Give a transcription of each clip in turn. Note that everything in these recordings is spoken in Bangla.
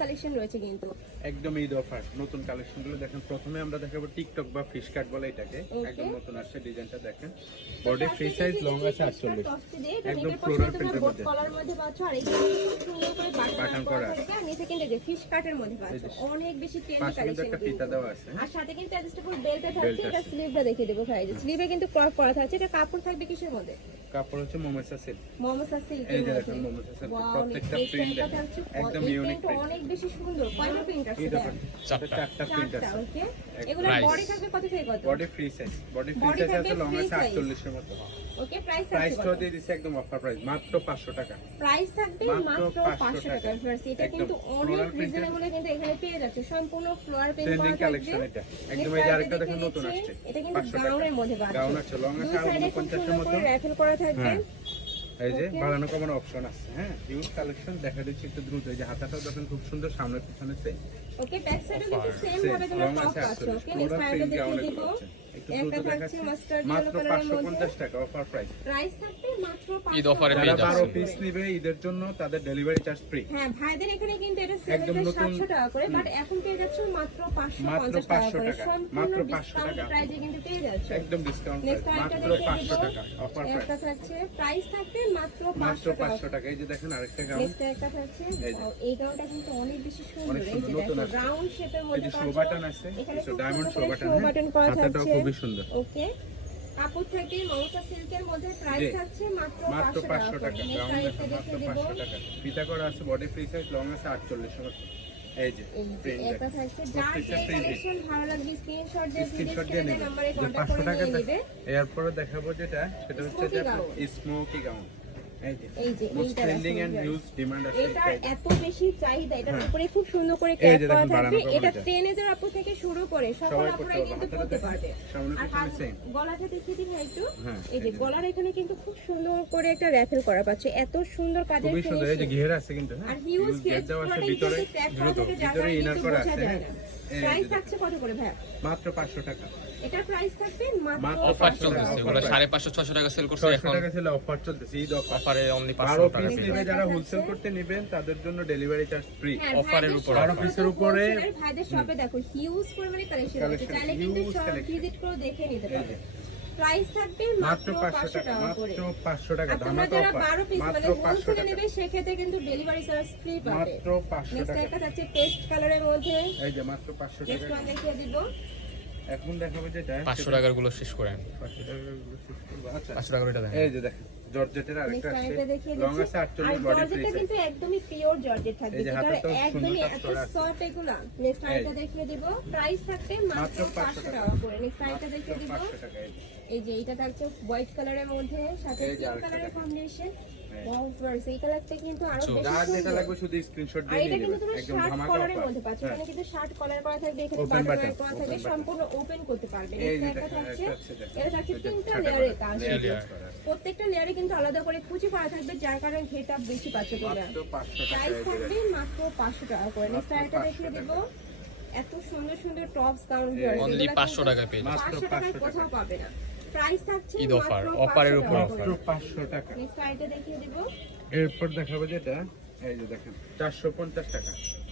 কালেকশন রয়েছে কিন্তু একদম ঈদ অফার নতুন কালেকশনগুলো দেখেন। প্রথমে আমরা দেখাবো টিকটক বা ফিশ কাট বলে এটাকে, একদম নতুন আসছে ডিজাইনটা দেখেন। বডি ফ্রি সাইজ, লং আছে 48, একদম ফ্লোরাল প্রিন্টের মধ্যে কলার মধ্যে পাচ্ছ। আর এখানে খুব সুন্দর করে বাটন করা থাকে। আর নিচে কিন্তু যে ফিশ কাটের মধ্যে পাচ্ছ, অনেক বেশি ট্রেন্ডি কালেকশন। একটা ফিতা দেওয়া আছে, আর সাথে কিন্তু অ্যাডজাস্টেবল বেল্টটা থাকছে। এটা স্লিভটা দেখিয়ে দেবো ভাই, স্লিভে কিন্তু ক্রপ করা থাকছে। এটা কাপড় থাকবে কিসের মধ্যে? কাপড় হচ্ছে মোমেসা সিল্ক। মোমোসা সিল্ক এই এর যে মধ্যে। দেখেন মোমেসা সিল্ক, ওয়াও, প্রত্যেকটা প্রিন্ট একদম ইউনিক প্রিন্ট, অনেক বেশি সুন্দর। কয়টা প্রিন্ট আছে? চারটা প্রিন্ট আছে। ওকে, এগুলোর বডি থাকবে কত থেকে কত? Body free size, body free size আছে, লং আছে 48 এর মতো। ওকে, প্রাইস প্রাইসটা দিয়ে দিছি একদম অফার প্রাইস, মাত্র 500 টাকা। প্রাইস থাকবে মাত্র 500 টাকা। ভিউয়ার্স, এটা কিন্তু অনেক রিজনেবল এ কিন্তু এখানে পেয়ে যাচ্ছে। সম্পূর্ণ ফ্লোয়ার প্রিন্ট করা থাকবে। কালেকশন এটা একদম। এই যে আরেকটা দেখেন নতুন আসছে, এটা কিন্তু গাউনের মধ্যে পাচ্ছেন। গাউন আছে, লং আছে 49 এর মতো। রাফেল করা থাকবে। এই যে বাড়ানো কমানো অপশন আছে। হ্যাঁ, হিউজ কালেকশন দেখা দিচ্ছি একটু দ্রুত। এই যে হাতাটাও দেখেন খুব সুন্দর, সামনে পিছনে সেম। ওকে, ব্যাক সাইডও কিন্তু সেম ভাবে তোমরা টপ পাচ্ছ। ওকে, নেক্সট সাইডে দেখিয়ে দিব। একটা থাকছে মাস্টার্ড ইয়েলো কালারের মধ্যে। 550 টাকা অফার প্রাইস। প্রাইস থাকবে মাত্র 500 ঈদ অফারে টাকা। পেয়ে যারা যাচ্ছে। 12 পিস নেবে ঈদের জন্য তাদের ডেলিভারি চার্জ ফ্রি। হ্যাঁ, ভাইদের এখানে কিন্তু এটা সেল একদম হচ্ছে নতুন। 700 টাকা করে, বাট এখন পেয়ে যাচ্ছে মাত্র 550 মাত্র টাকা 500 করে। টাকা, সম্পূর্ণ মাত্র 500 ডিসকাউন্ট টাকা। প্রাইসে কিন্তু পেয়ে যাচ্ছে। একদম ডিসকাউন্ট নেক্সট প্রাইস, আরেকটা মাত্র দেখিয়ে 500 দেব। টাকা অফার প্রাইস। একটা থাকছে, প্রাইস থাকবে মাত্র মাত্র 500 টাকা। 500 টাকা। এই যে দেখেন আরেকটা গাউন, নেক্সট একটা থাকছে, এই গাউনটা কিন্তু অনেক বেশি সুন্দর। অনেক এই সুন্দর, যে নতুন দেখো আসছে। রাউন্ড শেপের এই মধ্যে যে শো পাচ্ছ। বাটন আছে, এখানে এই খুব ডায়মন্ড শো সুন্দর করে বাটন। শো বাটন করা হাতাটাও থাকছে। খুবই সুন্দর। ওকে, কাপড় থেকে মমতা সিল্কের মধ্যে প্রাইস জি। থাকছে মাত্র মাত্র 500 500 টাকা। টাকা। নেক্সট গাউন আরেকটা দেখেন মাত্র দেখিয়ে দেব। 500 টাকা। ফিতা করা আছে, বডি ফ্রি সাইজ, লং আছে 48 এর মতো। এই যে এই যে প্রিন্ট একটা থাকছে, যার যে প্রত্যেকটা প্রিন্ট কালেকশন ভালো লাগবে স্ক্রিনশট দিয়ে স্ক্রিনশট ভিডিও দিয়ে স্ক্রিনে নেবেন। নম্বরে যে কন্টাক্ট 500 করে টাকা নিয়ে নেবে। এরপরে দেখাবো যেটা, সেটা হচ্ছে যে Smoky gown। Smoky gown. এই এই যে মোস্ট এইটা ট্রেন্ডিং এন্ড দেখুন, হিউজ ডিমান্ড আছে এটার এটা। এত বেশি চাহিদা, এটার হ্যাঁ। উপরে খুব সুন্দর করে এই ক্যাপ যে করা দেখুন, থাকবে। বাড়ানো এটা কমানো। টেনেজের আপু থেকে শুরু করে সকল সবাই আপুরাই পড়তে কিন্তু পারবে। পড়তে পারবে। সামনে আর পিছনে সেম। গলাটা দেখিয়ে দিন একটু। হ্যাঁ, এই যে গলার এখানে কিন্তু খুব সুন্দর করে একটা র‍্যাফেল করা পাচ্ছে। এত সুন্দর কাজের খুবই সুন্দর। এই যে ফিনিশিং। ঘের আছে কিন্তু, আর হ্যাঁ, হিউজ হিউজ ঘের দেওয়া আছে, ভিতরে ভিতরে ইনার করা আছে। হ্যাঁ, এই প্রাইস যে থাকছে কত করে ভাই? মাত্র 500 টাকা। এটার প্রাইস থাকবে মাত্র মাত্র অফার 500 চলতেছে, টাকা। এগুলো 550 600 টাকা সেল করছে 600 এখন। টাকা ছিল, অফার চলতেছে, ঈদ অফার। অফারে অনলি 12 500 টাকা পিস পেয়ে নেবে যাচ্ছে। যারা হোলসেল করতে নেবেন তাদের জন্য ডেলিভারি চার্জ ফ্রি। হ্যাঁ, অফারের ভাইদের উপর শপে 12 পিসের উপরে ভাইদের শপে দেখো হিউজ পরিমাণে কালেকশন আছে। Collection, চাইলে কিন্তু huge সব collection। ভিজিট করে দেখে নিতে পারবে। প্রাইস থাকবে মাত্র মাত্র 500 টাকা, 500 করে। মাত্র 500 টাকা। আর তোমরা ধামাকা যারা অফার, 12 পিস মাত্র মানে 500 হোলসেলে টাকা, নেবে সেক্ষেত্রে কিন্তু ডেলিভারি চার্জ ফ্রি পাবে। মাত্র 500 নেক্সট টাকা। একটা থাকছে পেস্ট কালারের মধ্যে। এই যে মাত্র 500 নেক্সট টাকা। ওয়ান দেখিয়ে দিব। এখন দেখাবো যেটা 500 টাকার গুলো শেষ করেন। 500 টাকার গুলো শেষ করবো। আচ্ছা, 500 টাকার এটা দেন। এই যে দেখেন জর্জেটের আরেকটা নেক্সট আছে, আরেকটা দেখিয়ে লং দিচ্ছি। আছে আর 48, বডি ফ্রি জর্জেটটা সাইজ। কিন্তু একদমই পিওর জর্জেট থাকবে। এই যে এটা হাতাটাও একদমই সুন্দর কাজ এত করা আছে। সফট এগুলা। নেক্সট আরেকটা দেখিয়ে দিব। প্রাইস থাকবে মাত্র 500 টাকা করে। নেক্সট আরেকটা দেখিয়ে দিব। 500 টাকা। এই যে। এই যে এটা থাকছে হোয়াইট কালারের মধ্যে, সাথে এই যে পিঙ্ক আরেকটা কালারের দেখো। কম্বিনেশন। হ্যাঁ। ওয়াও ফ্রেন্ডস, এই কালারটা কিন্তু আরো বেশি যার যেটা সুন্দর। লাগবে শুধু স্ক্রিনশট আর দিয়ে এটা নিয়ে কিন্তু নেবেন, তোমরা একদম শার্ট ধামাকা কলারের অফার। মধ্যে পাচ্ছ। এখানে কিন্তু শার্ট কলার করা থাকবে, এখানে Open বাটন button, করা থাকবে, open button। সম্পূর্ণ ওপেন করতে পারবে। এই নেক্সট যে একটা দেখেন, থাকছে, একটা আছে দেখেন। এটা থাকছে এই যে তিনটা ছাটা লেয়ারে করা। কাজ। Layer করা। প্রত্যেকটা লেয়ারে কিন্তু আলাদা করে কুচি করা থাকবে, যার কারণে ঘেরটা বেশি পাচ্ছ তোমরা। মাত্র 500 টাকা। প্রাইস এই যে থাকবে দেখেন। মাত্র 500 টাকা করে। নেক্সট মাত্র আরেকটা 500 দেখিয়ে টাকা। দিব। এত সুন্দর সুন্দর টপস গাউন Only 500 টাকায় পেয়ে যাচ্ছে। 500 টাকায় কোথাও পাবে না। প্রাইস থাকছে ঈদ অফার, মাত্র অফারের 500 উপর টাকা অফার। করে। মাত্র 500 টাকা। নেক্সট আরেকটা দেখিয়ে দিব। এরপর দেখাবো যেটা, এই যে দেখেন 450 টাকা।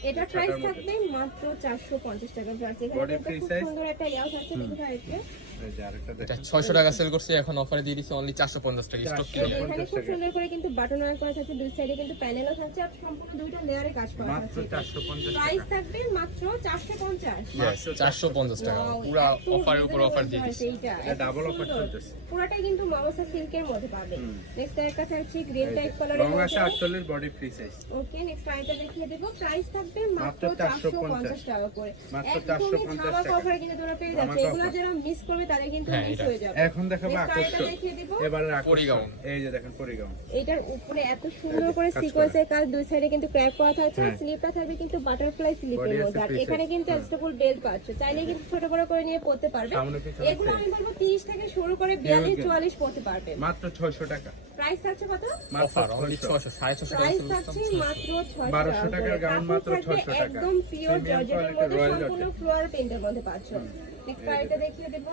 এটা প্রাইস থাকবে মাত্র 450 টাকা। প্লাস এখানে Body কিন্তু free খুব size। সুন্দর একটা ইয়াও থাকছে, দেখো আরেকটা। এই যে আরেকটা এটা দেখেন। 600 টাকা সেল করছে, এখন অফারে দিয়ে দিছে অনলি 450 টাকা। স্টক চারশো। কিনে এখানে 50 খুব টাকা। সুন্দর করে কিন্তু বাটন ওয়ার্ক করা থাকছে, দুই সাইডে কিন্তু প্যানেলও থাকছে, আর সম্পূর্ণ দুইটা লেয়ারে কাজ করা মাত্র থাকছে। 450 প্রাইস টাকা। থাকবে মাত্র 450। Yes, 450 টাকা। Wow, পুরো এত অফারের উপর অফার দিয়ে reasonable দিছে। price এইটা, এটা এত ডাবল অফার সুন্দর। চলতেছে। পুরোটাই কিন্তু মামসা সিল্কের মধ্যে পাবে। নেক্সট একটা থাকছে গ্রিন টাইপ লং কালারের আছে মধ্যে। 48, বডি ফ্রি সাইজ। ওকে, নেক্সট আইটা দেখিয়ে দেব। প্রাইস থাকবে মাত্র মাত্র 450 টাকা করে। মাত্র একদমই 450 ধামাকা টাকা। অফারে কিন্তু তোমরা পেয়ে যাচ্ছে। ধামাকা এগুলো offer। যারা মিস করবে তাদের কিন্তু হ্যাঁ, মিস এটা। হয়ে যাবে। এখন দেখাবো Next আরেকটা আকর্ষণ। দেখিয়ে দিব। এবারে পরিগাউন। এই যে দেখেন পরিগাউন। এটার উপরে এত সুন্দর করে কাজ সিকোয়েন্সের কাজ, দুই সাইডে কিন্তু ক্র্যাক করা থাকছে। হ্যাঁ। স্লিপটা থাকবে কিন্তু বাটারফ্লাই স্লিপের Body আছে মধ্যে। আর free এখানে size। কিন্তু অ্যাডজাস্টেবল বেল্ট পাচ্ছ, চাইলে কিন্তু ছোট বড় করে নিয়ে পড়তে পারবে। সামনে পিছনে এগুলো same। আমি বলবো 30 থেকে শুরু করে 42 44 পড়তে পারবে। মাত্র 600 টাকা। প্রাইস থাকছে কত? মাত্র অফার অনলি 600। 600 650 টাকা প্রাইস সেল থাকছে করছে। মাত্র 600 1200 টাকা টাকার করে। গাউন কাপড় মাত্র থাকবে 600 টাকা। একদম পিওর Premium জর্জেটের quality মধ্যে, royal সম্পূর্ণ georgette। ফ্লোরাল প্রিন্টের মধ্যে পাচ্ছ। নেক্সট আইটা দেখিয়ে দেব।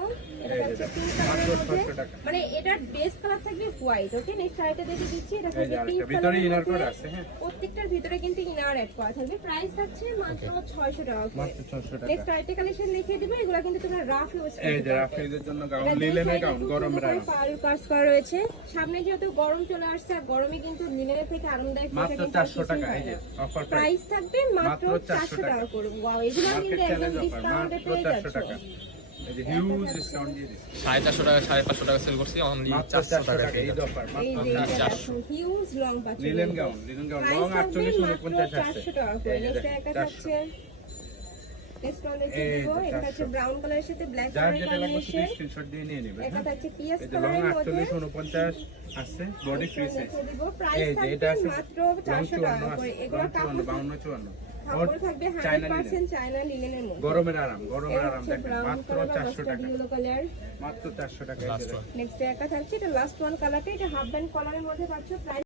এটা এই যে হচ্ছে পিঙ্ক মাত্র কালারের মধ্যে 600 টাকা। মানে এটার বেস কালার থাকবে হোয়াইট। ওকে নেক্সট আইটা দেখে দিচ্ছি। এটা এই থাকবে যে পিঙ্ক আরেকটা ভিতরে কালারের ইনার মধ্যে করা আছে, হ্যাঁ প্রত্যেকটার ভিতরে কিন্তু ইনার অ্যাড করা থাকবে। প্রাইস থাকছে মাত্র 600 টাকা করে। মাত্র 600 টাকা। নেক্সট আইটা কালেকশন দেখিয়ে দেব। এগুলো কিন্তু তোমরা রাফ ইউজ এই করতে যে পারবে। রাফেজের জন্য গাউন, লিলেনের গাউন, গরমের আরাম। পারুল কাজ করা রয়েছে। সামনে যেহেতু গরম চলে আসছে আর গরমে কিন্তু লিনেনের থেকে আরামদায়ক মাত্র 400 টাকা। এই যে অফার প্রাইস প্রাইস থাকবে মাত্র 400 টাকা করে। ওয়াও, এগুলো মার্কেট কিন্তু একদম চ্যালেঞ্জ অফার ডিসকাউন্টে মাত্র পেয়ে 400 যাচ্ছ। টাকা। এই যে হিউজ ডিসকাউন্ট দিয়ে দিচ্ছি 450 টাকা 550 টাকা সেল করছি অনলি মাত্র 400 400 টাকা টাকা। এই অফার এই মাত্র যে 400। হিউজ লং পাচ্ছেন। লিলেন গাউন প্রাইস লং থাকবে 48 মাত্র 49 আছে। 400 টাকা করে। এই যে নেক্সট দেখেন, একটা 400 থাকছে নেক্সট ওয়ান দেখে এই যে দেব। এটা 400 হচ্ছে ব্রাউন কালারের সাথে ব্ল্যাক যার কালারের যেটা লাগবে কম্বিনেশন। স্ক্রিনশট দিয়ে নিয়ে নেবেন। এটা থাকছে পিএস এই যে লং কালারের মধ্যে। 48 49 আছে, বডি ফ্রি সাইজ। দেখে দেব। প্রাইস এই যে এটা থাকবে আছে মাত্র লং 400 টাকা 54 করে। আছে, এগুলো লং 54 কাপড় 52 54 কাপড় থাকবে চায়না 100% চায়না লিনেনের মধ্যে। গরমের আরাম, গরমের এটা আরাম হচ্ছে দেখেন ব্রাউন মাত্র কালার বা 400 মাস্টার্ড টাকা। Yellow colour. মাত্র 400 টাকা। এই যে লাস্ট দেখেন। ওয়ান নেক্সট একটা থাকছে এটা লাস্ট ওয়ান কালারটা। এটা হাফ ব্যান্ড কলারের মধ্যে পাচ্ছ। প্রাইস